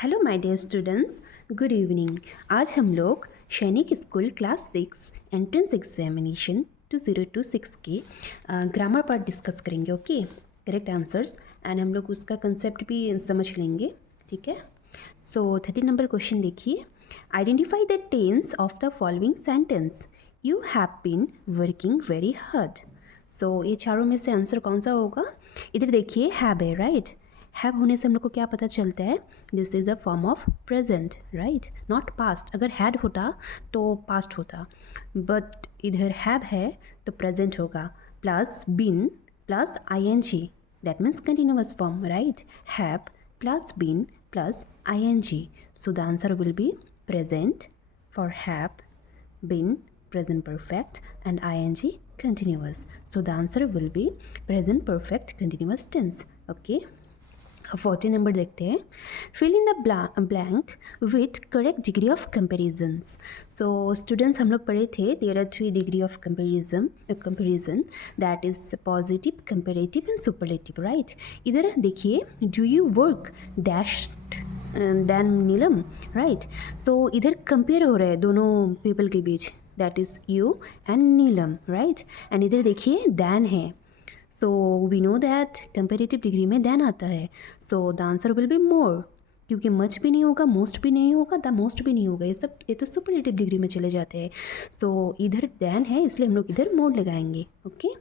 Hello my dear students, good evening. आज हम लोग सैनिक स्कूल क्लास 6 एंट्रेंस एग्जामिनेशन 2026 के ग्रामर पार्ट डिस्कस करेंगे। ओके, करेक्ट आंसर्स एंड हम लोग उसका कंसेप्ट भी समझ लेंगे। ठीक है, सो 13 नंबर क्वेश्चन देखिए। Identify the tense of the following sentence. You have been working very hard. So ये चारों में से आंसर कौन सा होगा? इधर देखिए, हैव है, राइट। हैव होने से हम लोग को क्या पता चलता है? This is a form of present, right, not past. अगर हैड होता तो पास्ट होता, बट इधर हैव है तो प्रेजेंट होगा। Plus been plus I N G, that means continuous form, right. Have plus been plus I N G, so the answer will be present for have, been present perfect and ing continuous, so the answer will be present perfect continuous tense. Okay, 14 number देखते हैं। Fill in the blank with correct degree of comparisons. So students, हम लोग पढ़े थे there are 3 degree of comparison, that is positive, comparative and superlative, right. इधर देखिए, do you work dash than Neelam, right. So इधर compare हो रहा है दोनों पीपल के बीच, that is you and Neelam, right. And इधर देखिए दैन है, so we know that comparative degree में दैन आता है, सो the answer will be more, क्योंकि मच भी नहीं होगा, मोस्ट भी नहीं होगा, द मोस्ट भी नहीं होगा, ये तो सुपरलेटिव डिग्री में चले जाते हैं। सो इधर दैन है, इसलिए हम लोग इधर मोर लगाएंगे। Okay,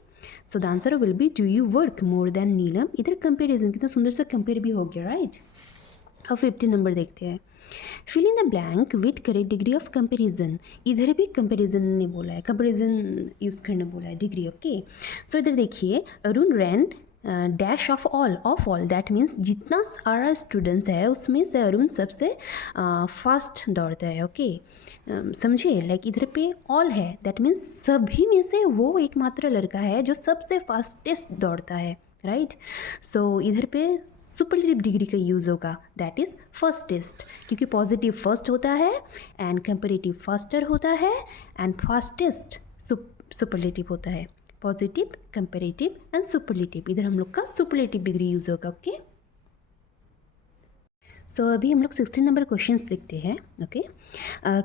so the answer will be do you work more than Neelam. इधर कंपेरिजन, कितना सुंदर से कंपेयर भी हो गया, राइट। अब 50 नंबर देखते हैं। Fill in the blank with correct degree of comparison. इधर भी कंपेरिजन ने बोला है, कंपेरिजन यूज़ करने बोला है, डिग्री। ओके, सो इधर देखिए, Arun ran dash of all, that means जितना सारा स्टूडेंट्स है उसमें से अरुण सबसे फास्ट दौड़ता है। ओके, समझे, लाइक इधर पे ऑल है, दैट मीन्स सभी में से वो एकमात्र लड़का है जो सबसे फास्टेस्ट दौड़ता है, राइट। सो इधर पे सुपरलेटिव डिग्री का यूज़ होगा, दैट इज़ फर्स्टेस्ट, क्योंकि पॉजिटिव फर्स्ट होता है एंड कंपेरेटिव फास्टर होता है एंड फास्टेस्ट सुपरलेटिव होता है। पॉजिटिव, कंपेरेटिव एंड सुपरलेटिव, इधर हम लोग का सुपरलेटिव डिग्री यूज़ होगा। ओके, सो अभी हम लोग 16 नंबर क्वेश्चन देखते हैं। Okay,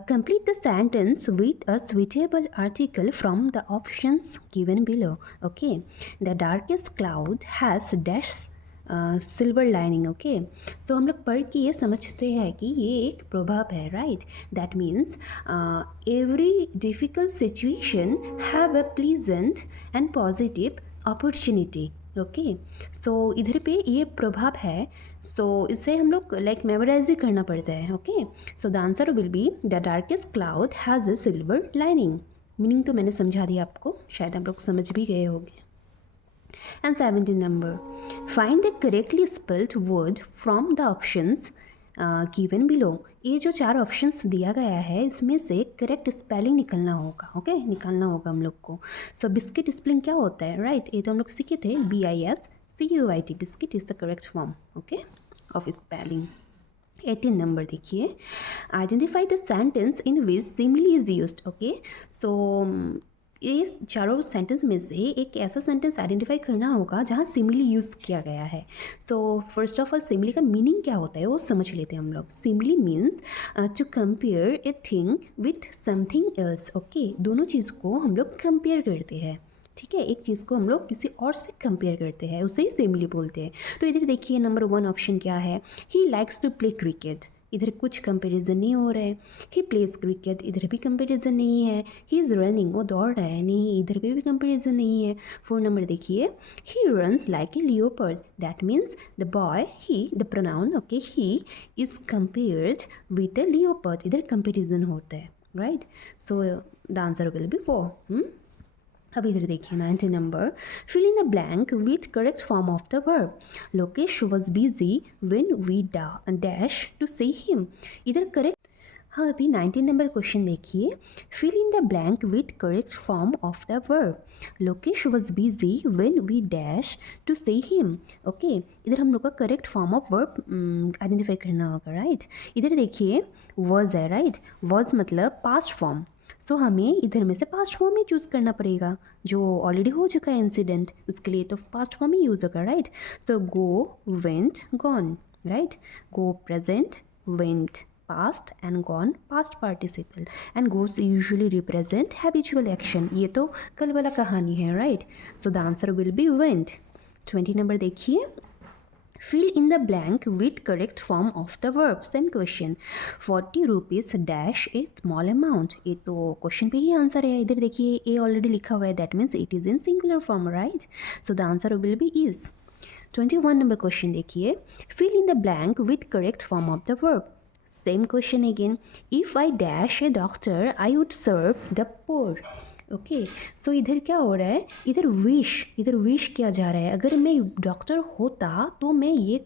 complete the sentence with a suitable article from the options given below. Okay, the darkest cloud has dash silver lining. Okay, so हम लोग पढ़ के ये समझते हैं कि ये एक प्रभाव है, right. That means every difficult situation have a pleasant and positive opportunity. Okay, so इधर पे ये प्रभाव है, सो इसे हम लोग लाइक मेमोराइज ही करना पड़ता है। Okay, so the answer will be the darkest cloud has a silver lining. Meaning तो मैंने समझा दिया आपको, शायद आप लोग समझ भी गए होंगे। And 17 number, find the correctly spelled word from the options given below. ये जो 4 ऑप्शंस दिया गया है, इसमें से करेक्ट स्पेलिंग निकलना होगा। ओके, निकालना होगा हम लोग को। सो बिस्किट स्पेलिंग क्या होता है, राइट, ये तो हम लोग सीखे थे, BISCUIT, biscuit is the correct form, okay, of spelling. 18 number देखिए, identify the sentence in which simile is used. Okay, so ये चारों सेंटेंस में से एक ऐसा सेंटेंस आइडेंटिफाई करना होगा जहाँ सिमिली यूज़ किया गया है। So first of all, simile का मीनिंग क्या होता है वो समझ लेते हैं हम लोग। Simile means to compare a thing with something else. Okay, दोनों चीज़ को हम लोग कंपेयर करते हैं, ठीक है, एक चीज़ को हम लोग किसी और से कंपेयर करते हैं, उसे ही सिमिली बोलते हैं। तो इधर देखिए, नंबर 1 ऑप्शन क्या है, he likes to play cricket, इधर कुछ कंपैरिजन नहीं हो रहा है। ही प्लेस क्रिकेट, इधर भी कंपैरिजन नहीं है। ही इज़ रनिंग, वो दौड़ रहा है, नहीं, इधर पे भी कंपैरिजन नहीं है। 4 नंबर देखिए, he runs like a leopard, that means the boy, he the pronoun, okay, he is compared with a leopard, इधर कंपैरिजन होता है, right. So the answer will be 4। अब इधर देखिए 90 number, fill in the blank with correct form of the verb. Lokesh was busy when we dash to see him, इधर correct. हाँ, अभी 19 number question देखिए, fill in the blank with correct form of the verb. Lokesh was busy when we dash to see him. Okay, इधर हम लोग का correct form of verb identify करना होगा, राइट। इधर देखिए वॉज है, राइट, वॉज मतलब पास्ट फॉर्म, सो हमें इधर में से पास्ट फॉर्म ही चूज़ करना पड़ेगा, जो ऑलरेडी हो चुका है इंसिडेंट, उसके लिए तो पास्ट फॉर्म ही यूज़ होगा, right. So go, went, gone, right. Go present, went, past and gone past participle, and goes usually represent habitual action. ये तो कल वाला कहानी है, right? So the answer will be went. 20 number देखिए, fill in the blank with correct form of the verb. Same question. 40 rupees dash a small amount. ये तो question पे ही आंसर है. इधर देखिए ए ऑलरेडी लिखा हुआ है, that means it is in singular form, right? So the answer will B is. 21 number question देखिए, fill in the blank with correct form of the verb. Same question again. If I dash a doctor, I would serve the poor. Okay, so इधर क्या हो रहा है, इधर wish किया जा रहा है. अगर मैं डॉक्टर होता तो मैं ये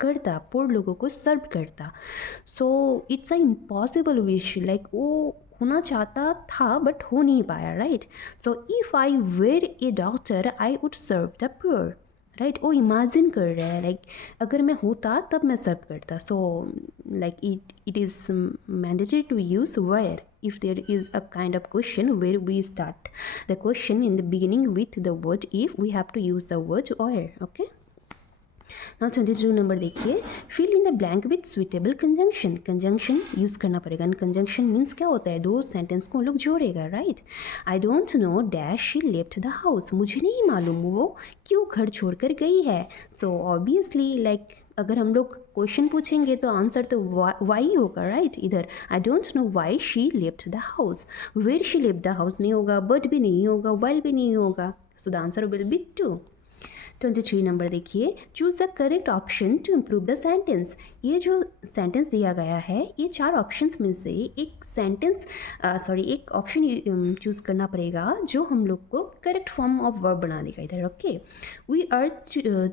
करता, पोर लोगों को सर्व करता. So it's a impossible wish, like वो होना चाहता था बट हो नहीं पाया, right? So if I were a doctor I would serve the poor, right? वो इमेजिन कर रहा है, लाइक अगर मैं होता तब मैं सर्व करता. So like it is mandatory to use where if there is a kind of question where we start the question in the beginning with the word if, we have to use the word where. Okay, now 22 number देखिए, fill in the blank with suitable conjunction. Conjunction use करना पड़ेगा. Conjunction means क्या होता है, दो sentence को हम लोग जोड़ेगा, right? I don't no dash she left the house. मुझे नहीं मालूम वो क्यों घर छोड़कर गई है. सो ऑब्वियसली लाइक अगर हम लोग क्वेश्चन पूछेंगे तो आंसर तो वाई होगा, राइट? इधर I don't know why she left the house. Where she left the house नहीं होगा, बट भी नहीं होगा, वाइल भी नहीं होगा. So the answer will be 2. 23 number देखिए, choose the correct option to improve the sentence. ये जो सेंटेंस दिया गया है, ये 4 ऑप्शंस में से एक ऑप्शन चूज़ करना पड़ेगा जो हम लोग को करेक्ट फॉर्म ऑफ वर्ब बना देगा इधर. Okay, we are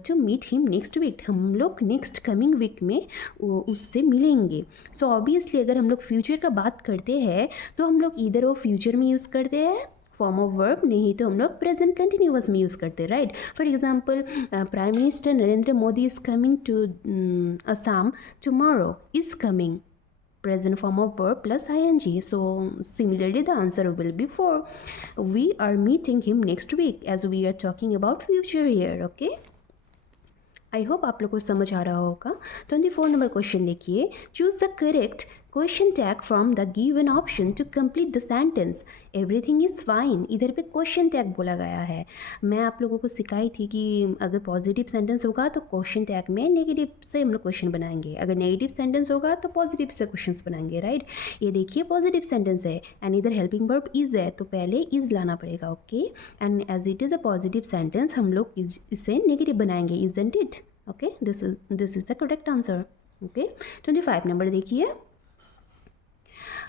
to meet him next week. हम लोग नेक्स्ट कमिंग वीक में उससे मिलेंगे. सो ऑब्वियसली अगर हम लोग फ्यूचर का बात करते हैं तो हम लोग इधर वो फ्यूचर में यूज़ करते हैं फॉर्म ऑफ वर्ब, नहीं तो हम लोग प्रेजेंट कंटिन्यूअस में यूज़ करते हैं, right? For example, prime minister Narendra Modi is coming to Assam tomorrow. Is coming, present form of verb plus ing. So similarly the answer will be 4. We are meeting him next week, as we are talking about future here. Okay, I hope आप लोग को समझ आ रहा होगा. 24 number question देखिए, choose the correct question tag from the given option to complete the sentence. Everything is fine, इधर पे क्वेश्चन टैग बोला गया है. मैं आप लोगों को सिखाई थी कि अगर पॉजिटिव सेंटेंस होगा तो क्वेश्चन टैग में नेगेटिव से हम लोग क्वेश्चन बनाएंगे, अगर नेगेटिव सेंटेंस होगा तो पॉजिटिव से क्वेश्चन बनाएंगे, राइट? ये देखिए पॉजिटिव सेंटेंस है एंड इधर हेल्पिंग वर्ब इज़ है, तो पहले इज़ लाना पड़ेगा. Okay, and as it is a positive sentence हम लोग इसे नेगेटिव बनाएंगे, isn't it? Okay, this is the correct answer. Okay, 25 number देखिए,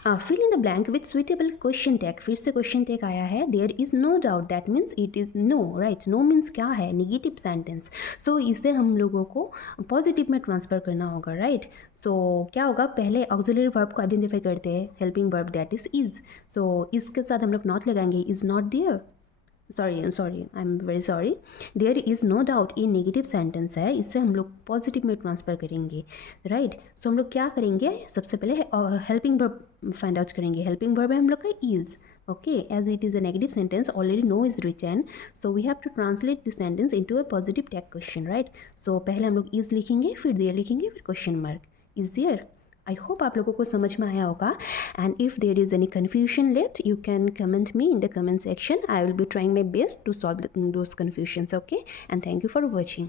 fill in the blank with suitable question tag. फिर से क्वेश्चन टैग आया है, there is no doubt, that means it is no, right? No means क्या है, negative sentence. सो इसे हम लोगों को पॉजिटिव में ट्रांसफ़र करना होगा, राइट? सो क्या होगा, पहले ऑक्सिलरी वर्ब को आइडेंटिफाई करते हैं, helping verb that is. So इसके साथ हम लोग नॉट लगाएंगे, is not there. Sorry I am very sorry, there is no doubt ये नेगेटिव सेंटेंस है, इससे हम लोग पॉजिटिव में ट्रांसफ़र करेंगे, राइट? सो हम लोग क्या करेंगे, सबसे पहले हेल्पिंग वर्ब फाइंड आउट करेंगे. हेल्पिंग वर्ब है हम लोग का is. Okay, as it is a negative sentence, already no is written, so we have to translate this sentence into a positive tag question, right? So पहले हम लोग is लिखेंगे, फिर देयर लिखेंगे, फिर question mark, is there. I hope आप लोगों को समझ में आया होगा. And if there is any confusion left, you can comment me in the comment section. I will be trying my best to solve those confusions. Okay, and thank you for watching.